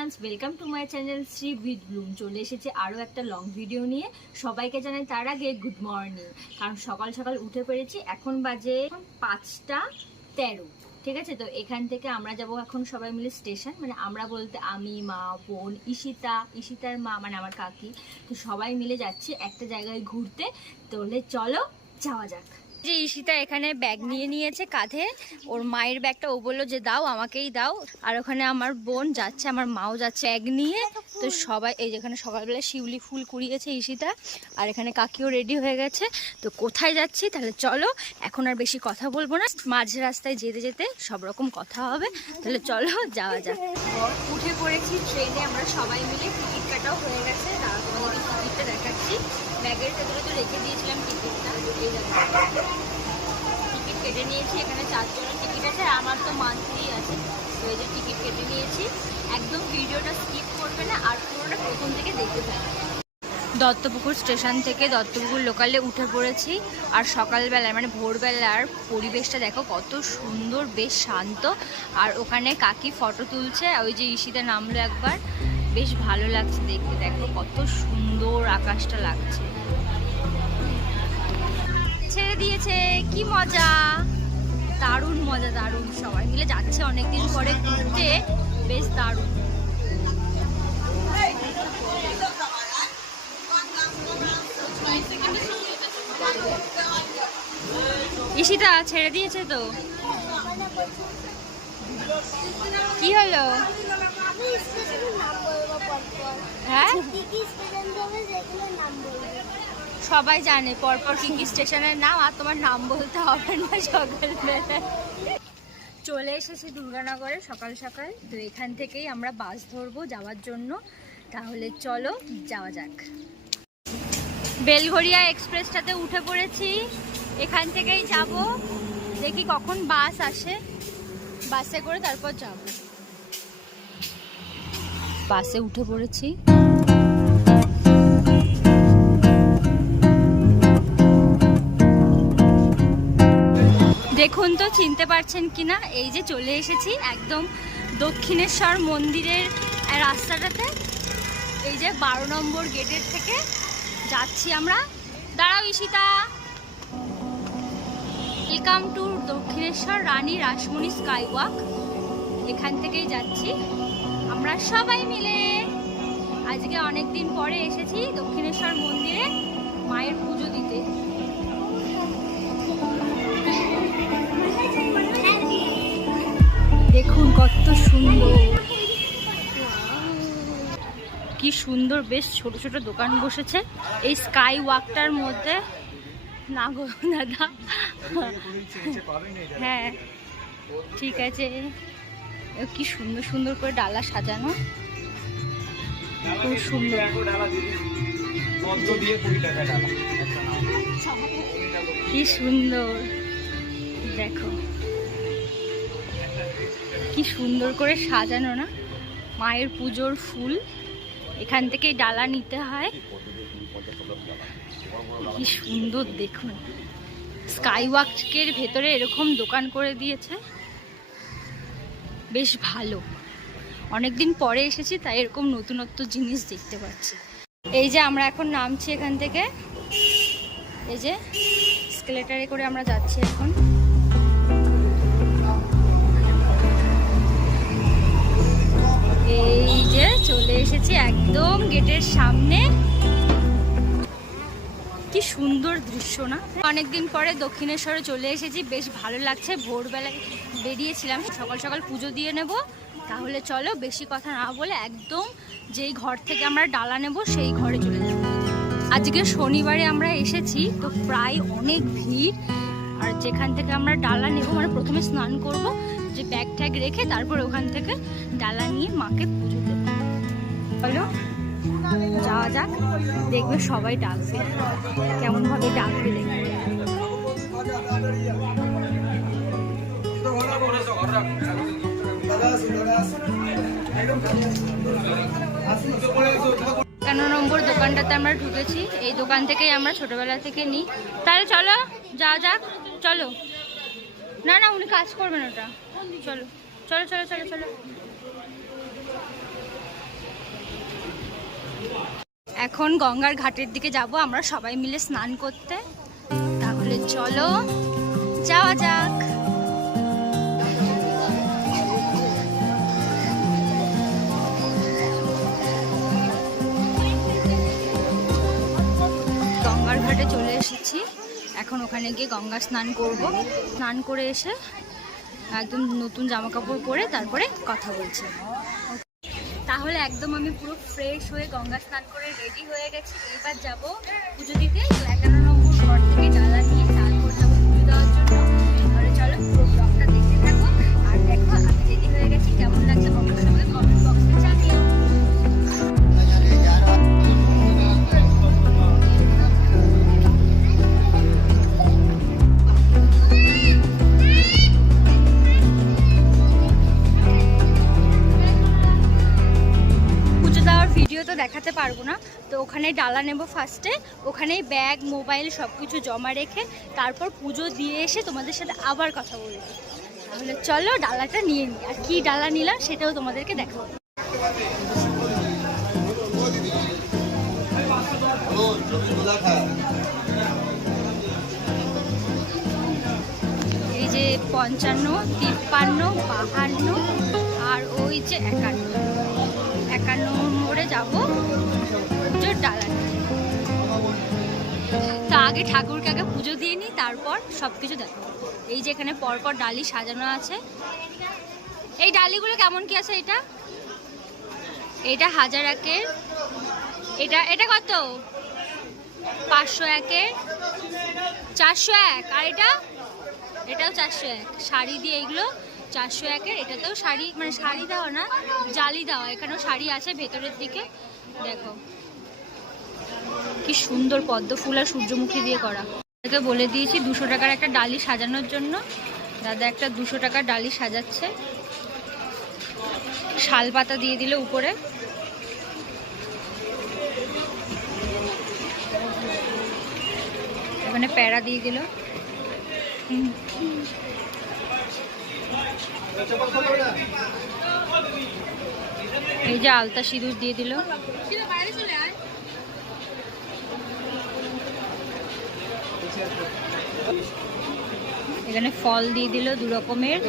Friends, welcome to my channel Shri with Bloom. চলে এসেছে আরও একটা লং ভিডিও নিয়ে। সবাইকে জানাই তার আগে গুড মর্নিং, কারণ সকাল সকাল উঠে পড়েছি। এখন বাজে 5:13, ঠিক আছে? তো এখান থেকে আমরা যাব এখন সবাই মিলে স্টেশন, মানে আমরা বলতে আমি, মা, বোন, ঈশিতার মা মানে আমার কাকি। তো সবাই মিলে যাচ্ছি একটা জায়গায় ঘুরতে। তাহলে চলো যাওয়া যাক। যে ঈশিতা এখানে ব্যাগ নিয়ে নিয়েছে কাঁধে, ওর মায়ের ব্যাগটা ও বললো যে দাও, আমাকেই দাও। আর ওখানে আমার বোন যাচ্ছে, আমার মাও যাচ্ছে ব্যাগ নিয়ে। তো সবাই এই যেখানে সকালবেলা শিউলি ফুল কুড়িয়েছে ঈশিতা, আর এখানে কাকিও রেডি হয়ে গেছে। তো কোথায় যাচ্ছি তাহলে চলো, এখন আর বেশি কথা বলবো না, মাঝ রাস্তায় যেতে যেতে সব রকম কথা হবে। তাহলে চলো যাওয়া যাক। উঠে পড়েছি ট্রেনে আমরা সবাই মিলে, টিকিট কাটাও হয়ে গেছে। তোমাদের টিকিটটা দেখাচ্ছি, ব্যাগের ভেতরে তো রেখে দিয়েছিলাম টিকিটটা। এই টিকিট কেটে নিয়েছি, এখানে 4 জনের টিকিট আছে, আমার তো মান্থলি আছে। তো এই যে টিকিট কেটে নিয়েছি, একদম ভিডিওটা স্কিপ করবে না আর পুরোটা প্রথম থেকে দেখতে থাকবে। দত্তপুকুর স্টেশন থেকে দত্তপুকুর লোকালে উঠে পড়েছি। আর সকালবেলায় মানে ভোরবেলার পরিবেশটা দেখো কত সুন্দর, বেশ শান্ত। আর ওখানে কাকি ফটো তুলছে, ওই যে ঈশিতা নামলো একবার, বেশ ভালো লাগছে দেখতে। দেখো কত সুন্দর আকাশটা লাগছে। ছেড়ে দিয়েছে, কি মজা, দারুণ মজা, দারুণ। সবাই মিলে যাচ্ছে অনেকদিন পরে ঘুরতে, বেশ দারুণ। ঈশিতা ছেড়ে দিয়েছে তো, কি হলো? হ্যাঁ সবাই জানে পরপর কি কি স্টেশনের নাম, আর তোমার নাম বলতে হবে না। সকালবেলা চলে এসেছি দুর্গানগরে সকাল সকাল। তো এখান থেকেই আমরা বাস ধরবো যাওয়ার জন্য। তাহলে চলো যাওয়া যাক। বেলঘরিয়া এক্সপ্রেসটাতে উঠে পড়েছি, এখান থেকেই যাব। দেখি কখন বাস আসে, বাসে করে তারপর যাব। বাসে উঠে পড়েছি। দেখুন তো চিনতে পারছেন কিনা, এই যে চলে এসেছি একদম দক্ষিণেশ্বর মন্দিরের রাস্তাটাতে। এই যে 12 নম্বর গেটের থেকে যাচ্ছি আমরা। দাঁড়াও Ishita. Welcome to Dakshineswar Rani Rashmoni sky walk. এখান থেকেই যাচ্ছি আমরা সবাই মিলে। আজকে অনেকদিন পরে এসেছি দক্ষিণেশ্বর মন্দিরে মায়ের পুজো দিতে। দেখুন কত সুন্দর, কি সুন্দর, বেশ ছোট ছোট দোকান বসেছে এই স্কাই ওয়াকটার মধ্যে। না গো দাদা, হ্যাঁ ঠিক আছে। কি সুন্দর সুন্দর করে ডালা সাজানো, খুব সুন্দর। কি সুন্দর দেখো, কি সুন্দর করে সাজানো না, মায়ের পুজোর ফুল। এখান থেকে ডালা নিতে হয়, কি সুন্দর দেখুন। স্কাই ওয়াকের ভেতরে এরকম দোকান করে দিয়েছে, বেশ ভালো। অনেকদিন পরে এসেছি তাই এরকম নতুনত্ব জিনিস দেখতে পাচ্ছি। এই যে আমরা এখন নামছি এখান থেকে, এই যে স্কেলেটারে করে আমরা যাচ্ছি এখন। এই যে চলে এসেছি একদম গেটের সামনে। কি সুন্দর দৃশ্য না? অনেকদিন পরে দক্ষিণেশ্বরে চলে এসেছি, বেশ ভালো লাগছে। ভোরবেলায় বেরিয়েছিলাম, সকাল সকাল পুজো দিয়ে নেব। তাহলে চলো বেশি কথা না বলে একদম যেই ঘর থেকে আমরা ডালা নেব সেই ঘরে চলে যাব। আজকে শনিবারে আমরা এসেছি, তো প্রায় অনেক ভিড়। আর যেখান থেকে আমরা ডালা নেব, মানে প্রথমে স্নান করব, যে ব্যাগ ট্যাগ রেখে তারপর ওখান থেকে ডালা নিয়ে মাকে পুজো দেব। চলো যাওয়া যাক, দেখবে সবাই ডাকবে, কেমন ভাবে ডাকবে দেখবে। কেন নম্বর দোকানটাতে আমরা ঢুকেছি, এই দোকান থেকেই আমরা ছোটবেলা থেকে নিই। তাহলে চলো যাওয়া যাক, চলো। না না উনি কাজ করবেন ওটা, চলো চলো চলো চলো চলো। এখন গঙ্গার ঘাটের দিকে যাব আমরা সবাই মিলে স্নান করতে। তাহলে চলো যাওয়া যাক। গঙ্গার ঘাটে চলে এসেছি, এখন ওখানে গিয়ে গঙ্গা স্নান করব। স্নান করে এসে একদম নতুন জামা কাপড় পরে তারপরে কথা বলছি। তাহলে একদম আমি পুরো ফ্রেশ হয়ে গঙ্গা স্নান করে রেডি হয়ে গেছি। এবার যাব পুজো দিতে। 11 নম্বর ঘর থেকে ডালা নিয়ে তারপর যাবো পুজো দেওয়ার জন্য। তাহলে চলো পুরো ব্লগটা দেখতে থাকো। আর দেখো আমি রেডি হয়ে গেছি, কেমন লাগছে অবশ্যই আমাকে কমেন্ট বক্সে জানিও। ভিডিও তো দেখাতে পারবো না, তো ওখানে ডালা নেব ফার্স্টে, ওখানেই ব্যাগ মোবাইল সব কিছু জমা রেখে তারপর পুজো দিয়ে এসে তোমাদের সাথে আবার কথা বলবো। তাহলে চলো ডালাটা নিয়ে নিই, আর কি ডালা নিলাম সেটাও তোমাদেরকে দেখাবো। এই যে 55, 53, 52 আর ওই যে 51 মোড়ে যাবো পুজোর ডালা। তো আগে ঠাকুরকে আগে পুজো দিয়ে নিই, তারপর সব কিছু দেখো। এই যে এখানে পরপর ডালি সাজানো আছে। এই ডালিগুলো কেমন কি আছে? এটা 1000 একের, এটা কত? 501 এর, 401, আর এটাও 401। শাড়ি দিয়ে এইগুলো 401 এর। এটাতেও শাড়ি, মানে শাড়ি দেওয়া না, জালি দেওয়া। এখানেও শাড়ি আছে ভেতরের দিকে। দেখো কি সুন্দর পদ্ম ফুল আর সূর্যমুখী দিয়ে করা। এটাকে বলে দিয়েছি 200 টাকার একটা ডালি সাজানোর জন্য। দাদা একটা 200 টাকার ডালি সাজাচ্ছে। শাল পাতা দিয়ে দিল উপরে। এখানে প্যারা দিয়ে দিল। এই যে আলতা সিঁদুর দিয়ে দিল। এখানে ফল দিয়ে দিল 2 রকমের,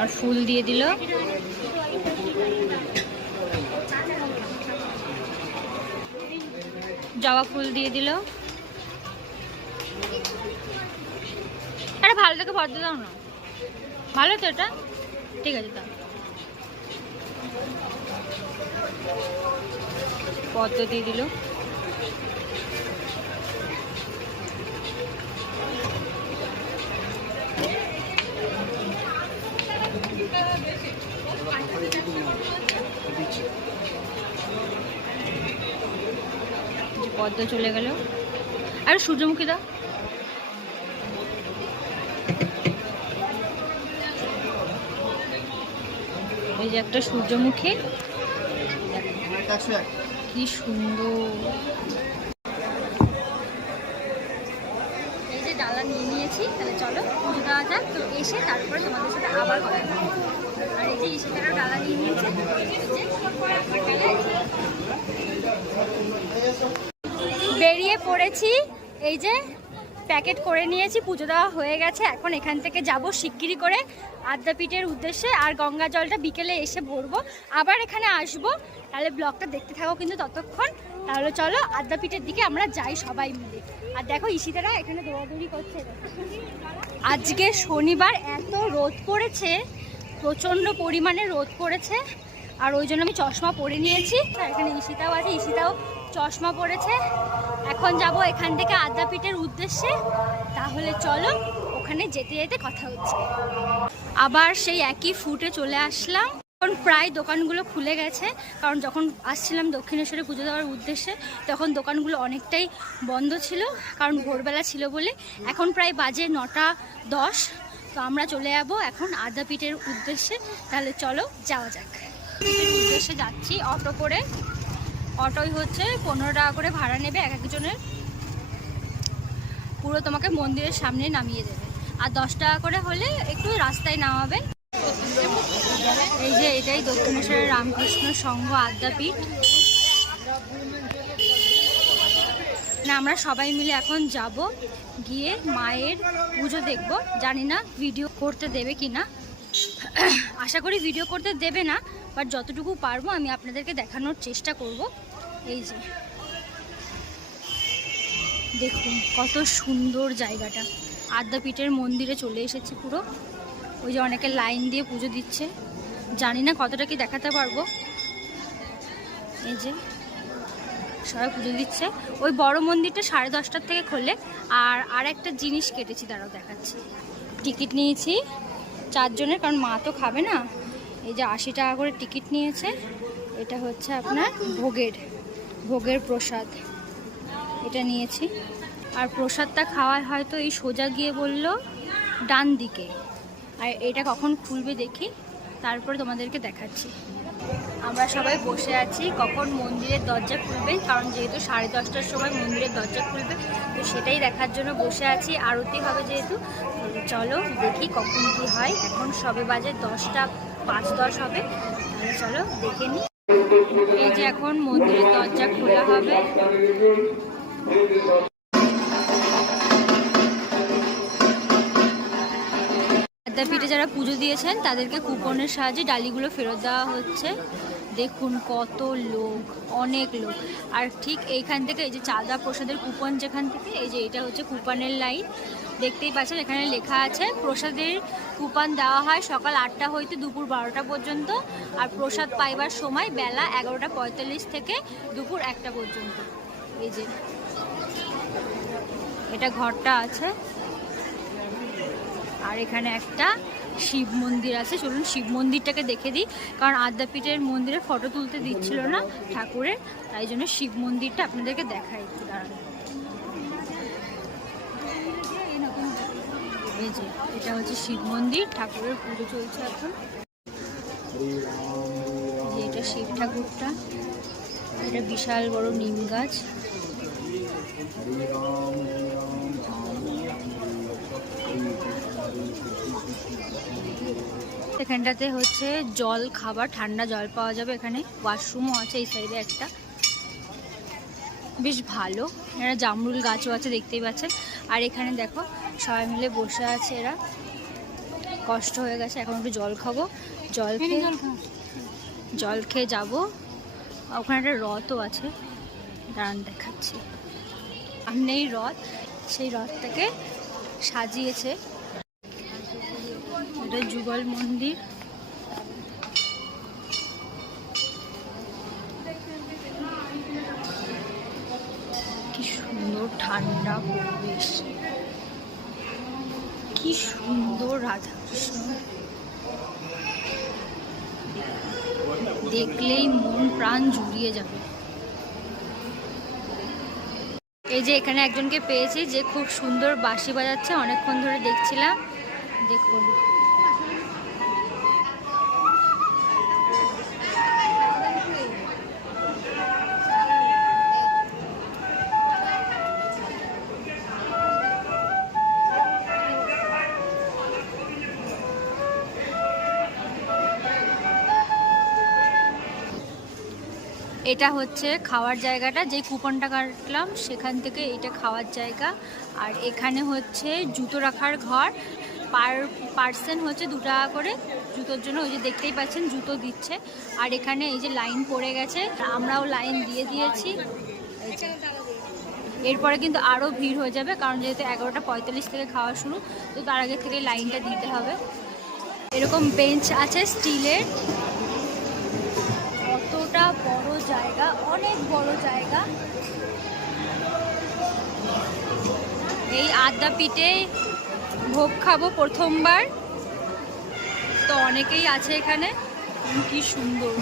আর ফুল দিয়ে দিল। জবা ফুল দিয়ে দিল। আরে ভালো থেকে পদ্ম দাও না, ভালো তো এটা, ঠিক আছে দাও। পদ্ম দিয়ে দিল। পদ্ম চলে গেল। আর সূর্যমুখী দাও। এই যে একটা সূর্যমুখী, কি সুন্দর। এই যে ডালা নিয়ে নিয়েছি, তাহলে চলো পুজো দেওয়া যাক। তো এসে তারপরে তোমাদের সাথে আবার কথা বলবো। আর এই যে ইশিতারও ডালা নিয়ে নিয়েছে। বেরিয়ে পড়েছি, এই যে প্যাকেট করে নিয়েছি, পুজো দেওয়া হয়ে গেছে। এখন এখান থেকে যাব শিগগিরি করে আদ্যাপীঠের উদ্দেশ্যে। আর গঙ্গা জলটা বিকেলে এসে ভরবো, আবার এখানে আসবো। তাহলে ব্লগটা দেখতে থাকো কিন্তু ততক্ষণ। তাহলে চলো আদ্যাপীঠের দিকে আমরা যাই সবাই মিলে। আর দেখো ইশিতারা এখানে দৌড়াদৌড়ি করছে। আজকে শনিবার, এত রোদ পড়েছে, প্রচণ্ড পরিমাণে রোদ পড়েছে। আর ওই জন্য আমি চশমা পরে নিয়েছি। এখানে ইশিতাও আছে, ইশিতাও চশমা পরেছে। এখন যাব এখান থেকে আদ্যাপীঠের উদ্দেশ্যে। তাহলে চলো ওখানে যেতে যেতে কথা হচ্ছে। আবার সেই একই ফুটে চলে আসলাম। এখন প্রায় দোকানগুলো খুলে গেছে, কারণ যখন আসছিলাম দক্ষিণেশ্বরে পুজো দেওয়ার উদ্দেশ্যে তখন দোকানগুলো অনেকটাই বন্ধ ছিল, কারণ ভোরবেলা ছিল বলে। এখন প্রায় বাজে 9:10। তো আমরা চলে যাব এখন আদ্যাপীঠের উদ্দেশ্যে। তাহলে চলো যাওয়া যাক। উদ্দেশ্যে যাচ্ছি অটো করে। অটোই হচ্ছে 15 টাকা করে ভাড়া নেবে এক একজনের। পুরো তোমাকে মন্দিরের সামনে নামিয়ে দেবে। আর 10 টাকা করে হলে একটু রাস্তায় নামাবে। এই যে এটাই দক্ষিণেশ্বরের রামকৃষ্ণ সংঘ আদ্যাপীঠ। না, আমরা সবাই মিলে এখন যাব, গিয়ে মায়ের পুজো দেখব। জানি না ভিডিও করতে দেবে কিনা, আশা করি ভিডিও করতে দেবে না, বাট যতটুকু পারবো আমি আপনাদেরকে দেখানোর চেষ্টা করব। এই যে দেখুন কত সুন্দর জায়গাটা। আদ্যাপীঠের মন্দিরে চলে এসেছি পুরো। ওই যে অনেকে লাইন দিয়ে পুজো দিচ্ছে, জানি না কতটা কি দেখাতে পারবো। এই যে সবাই পুজো দিচ্ছে। ওই বড় মন্দিরটা 10:30টার থেকে খোলে। আর একটা জিনিস কেটেছি, দাঁড়াও দেখাচ্ছি। টিকিট নিয়েছি 4 জনের, কারণ মা তো খাবে না। এই যে 80 টাকা করে টিকিট নিয়েছে। এটা হচ্ছে আপনার ভোগের প্রসাদ, এটা নিয়েছি। আর প্রসাদটা খাওয়ার হয়তো এই সোজা গিয়ে বললো ডান দিকে। আর এটা কখন খুলবে দেখি, তারপরে তোমাদেরকে দেখাচ্ছি। আমরা সবাই বসে আছি কখন মন্দিরের দরজা খুলবে, কারণ যেহেতু 10:30টার সময় মন্দিরের দরজা খুলবে, তো সেটাই দেখার জন্য বসে আছি। আরতি হবে যেহেতু, চলো দেখি কখন কি হয়। এখন সবে বাজে 10টা 5-10 হবে, তাহলে চলো দেখে নিই। এই যে এখন মন্দিরের দরজা খোলা হবে। আদ্যাপীঠে যারা পুজো দিয়েছেন তাদেরকে কুপনের সাহায্যে ডালিগুলো ফেরত দেওয়া হচ্ছে। দেখুন কত লোক, অনেক লোক। আর ঠিক এইখান থেকে এই যে চাঁদা প্রসাদের কুপন, যেখান থেকে এই যে এটা হচ্ছে কুপনের লাইন, দেখতেই পাচ্ছেন এখানে লেখা আছে প্রসাদের কুপন দেওয়া হয় সকাল 8টা হইতে দুপুর 12টা পর্যন্ত। আর প্রসাদ পাইবার সময় বেলা 11:45 থেকে দুপুর 1টা পর্যন্ত। এই যে এটা ঘরটা আছে। আর এখানে একটা শিব মন্দির আছে, চলুন শিব মন্দিরটাকে দেখে দিই। কারণ আদ্যাপীঠের মন্দিরে ফটো তুলতে দিচ্ছিল না ঠাকুরের, তাই জন্য শিব মন্দিরটা আপনাদেরকে দেখাই একটু, দাঁড়ান। এই যে এটা হচ্ছে শিব মন্দির, ঠাকুরের পুজো চলছে এখন। যে এটা শিব ঠাকুরটা, এটা বিশাল বড় নিম গাছ। এখানটাতে হচ্ছে জল খাবার, ঠান্ডা জল পাওয়া যাবে। এখানে ওয়াশরুমও আছে এই সাইডে একটা, বেশ ভালো। এরা জামরুল গাছও আছে দেখতেই পাচ্ছেন। আর এখানে দেখো সবাই মিলে বসে আছে, এরা কষ্ট হয়ে গেছে, এখন একটু জল খাবো। জল খেয়ে যাবো। ওখানে একটা রথও আছে, দাঁড়ান দেখাচ্ছি। সামনে এই রথ, সেই রথটাকে সাজিয়েছে। এটা যুগল মন্দির। কি সুন্দর ঠান্ডা পরিবেশ, কি সুন্দর রাধাকৃষ্ণ, দেখলেই মন প্রাণ জুড়িয়ে যাবে। এই যে এখানে একজনকে পেয়েছি যে খুব সুন্দর বাঁশি বাজাচ্ছে, অনেকক্ষণ ধরে দেখছিলাম। দেখুন এটা হচ্ছে খাওয়ার জায়গাটা, যে কুপনটা কাটলাম সেখান থেকে এটা খাওয়ার জায়গা। আর এখানে হচ্ছে জুতো রাখার ঘর, পার পার্সন হচ্ছে 2 টাকা করে জুতোর জন্য। ওই যে দেখতেই পাচ্ছেন জুতো দিচ্ছে। আর এখানে এই যে লাইন পড়ে গেছে, আমরাও লাইন দিয়ে দিয়েছি। এরপরে কিন্তু আরও ভিড় হয়ে যাবে, কারণ যেহেতু 11:45 থেকে খাওয়া শুরু, তো তার আগে থেকে লাইনটা দিতে হবে। এরকম বেঞ্চ আছে স্টিলের, কতটা বড় জায়গা, অনেক বড় জায়গা। এই আদ্যাপীঠে ভোগ খাবো প্রথমবার, তো অনেকেই আছে এখানে। কি সুন্দর,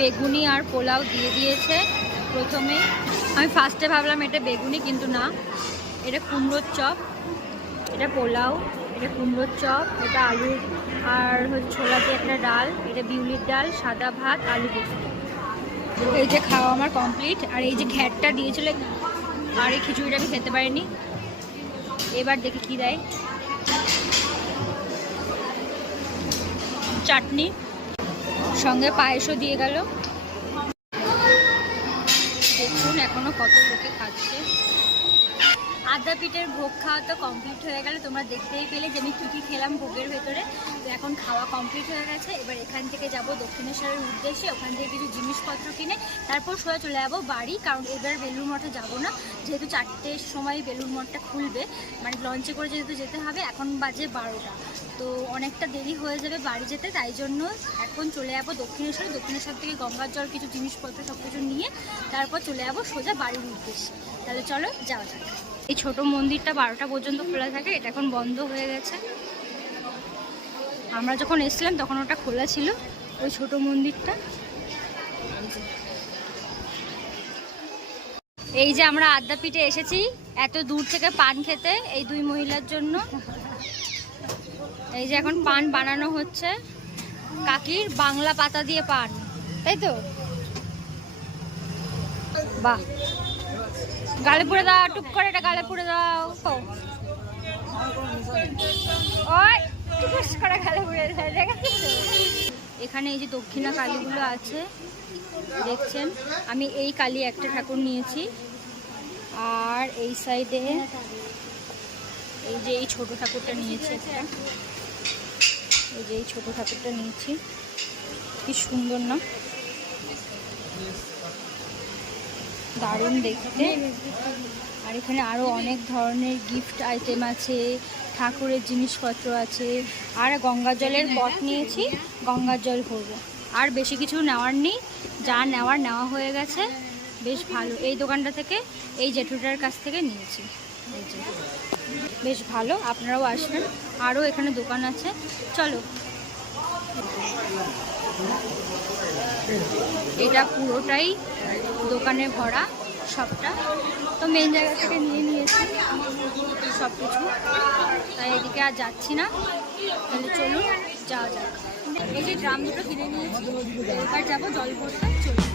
বেগুনি আর পোলাও দিয়ে দিয়েছে প্রথমে। আমি ফার্স্টে ভাবলাম এটা বেগুনি, কিন্তু না, এটা কুমড়োর চপ। এটা পোলাও, এটা কুমড়োর চপ, এটা আলু আর হচ্ছে ছোলা দিয়ে একটা ডাল, এটা বিউলির ডাল, সাদা ভাত, আলু পোস্ত। এই যে খাওয়া আমার কমপ্লিট। আর এই যে ঘ্যাটটা দিয়েছিল, আর এই খিচুড়িটা আমি খেতে পারিনি। এবার দেখি কি দেয়। চাটনি সঙ্গে পায়েসও দিয়ে গেল। দেখুন এখনো কত লোকে খাচ্ছে। আদ্যাপীঠের ভোগ খাওয়া তো কমপ্লিট হয়ে গেল, তোমরা দেখতেই পেলে যে আমি কী কী খেলাম ভোগের ভেতরে। তো এখন খাওয়া কমপ্লিট হয়ে গেছে, এবার এখান থেকে যাব দক্ষিণেশ্বরের উদ্দেশ্যে, ওখান থেকে কিছু জিনিসপত্র কিনে তারপর সোজা চলে যাবো বাড়ি। কারণ এবার বেলুড় মঠে যাবো না, যেহেতু 4টের সময় বেলুড় মঠটা খুলবে, মানে লঞ্চে করে যেহেতু যেতে হবে, এখন বাজে 12টা, তো অনেকটা দেরি হয়ে যাবে বাড়ি যেতে। তাই জন্য এখন চলে যাবো দক্ষিণেশ্বর, দক্ষিণেশ্বর থেকে গঙ্গার জল কিছু জিনিসপত্র সব কিছু নিয়ে তারপর চলে যাবো সোজা বাড়ির উদ্দেশ্যে। তাহলে চলো যাওয়া যাক। এই ছোট মন্দিরটা 12টা পর্যন্ত খোলা থাকে, এটা এখন বন্ধ হয়ে গেছে। আমরা যখন এসেছিলাম তখন ওটা খোলা ছিল, ওই ছোট মন্দিরটা। এই যে আমরা আদ্যাপীঠে এসেছি এত দূর থেকে পান খেতে এই দুই মহিলার জন্য। এই যে এখন পান বানানো হচ্ছে, কাকির বাংলা পাতা দিয়ে পান, তাই তো? বাহ, গালে পুড়ে দাও, টুক করে এটা গালে পুড়ে দাও। ওই টুকুস করে গালে পুড়ে দাও, দেখেছিস? এখানে এই যে দক্ষিণা কালীগুলো আছে দেখছেন, আমি এই কালী একটা ঠাকুর নিয়েছি, আর এই সাইডে এই যে এই ছোট ঠাকুরটা নিয়েছি একটা, এই যে এই ছোট ঠাকুরটা নিয়েছি, কি সুন্দর না, দারুণ দেখতে। আর এখানে আরও অনেক ধরনের গিফট আইটেম আছে, ঠাকুরের জিনিসপত্র আছে, আর গঙ্গা জলের পট নিয়েছি, গঙ্গার জল ভরবো। আর বেশি কিছু নেওয়ার নেই, যা নেওয়ার নেওয়া হয়ে গেছে। বেশ ভালো, এই দোকানটা থেকে এই জেঠুটার কাছ থেকে নিয়েছি, এই যে বেশ ভালো, আপনারাও আসবেন। আরও এখানে দোকান আছে, চলো। এটা পুরোটাই দোকানে ভরা সবটা, তো মেন জায়গা থেকে নিয়ে নিয়েছি সব কিছু, তাই এদিকে আর যাচ্ছি না। তাহলে চলুন যাওয়া যাক। এই যে ড্রাম দুটো কিনে নিয়েছি, এবার যাবো জল ভরতে, চলুন।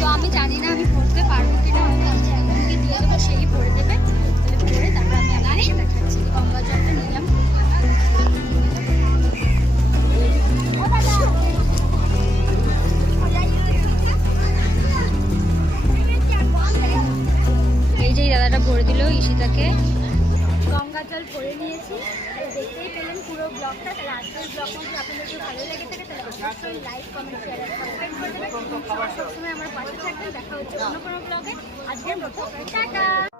তো আমি জানি না আমি ভরতে পারবো কিনা, এমনকি দিয়ে দেবো, সেই ভরে দেবে, ভরে তারপর আমি আপনাকে দেখাচ্ছি। গঙ্গা জলটা নিলাম, এই যে দাদাটা ভরে দিল ঈশিতাকে। গঙ্গা জল ভরে নিয়েছি, দেখতেই পেলেন পুরো ব্লগটা। তাহলে আজকের ব্লগটা যদি আপনাদের একটু ভালো লেগে থাকে তাহলে অবশ্যই লাইক, কমেন্ট, শেয়ার আর সাবস্ক্রাইব করে দেবেন। সবসময় আমার পাশে থাকবেন। দেখা হচ্ছে অন্য কোনো ব্লগে। আজকের মতো টাটা।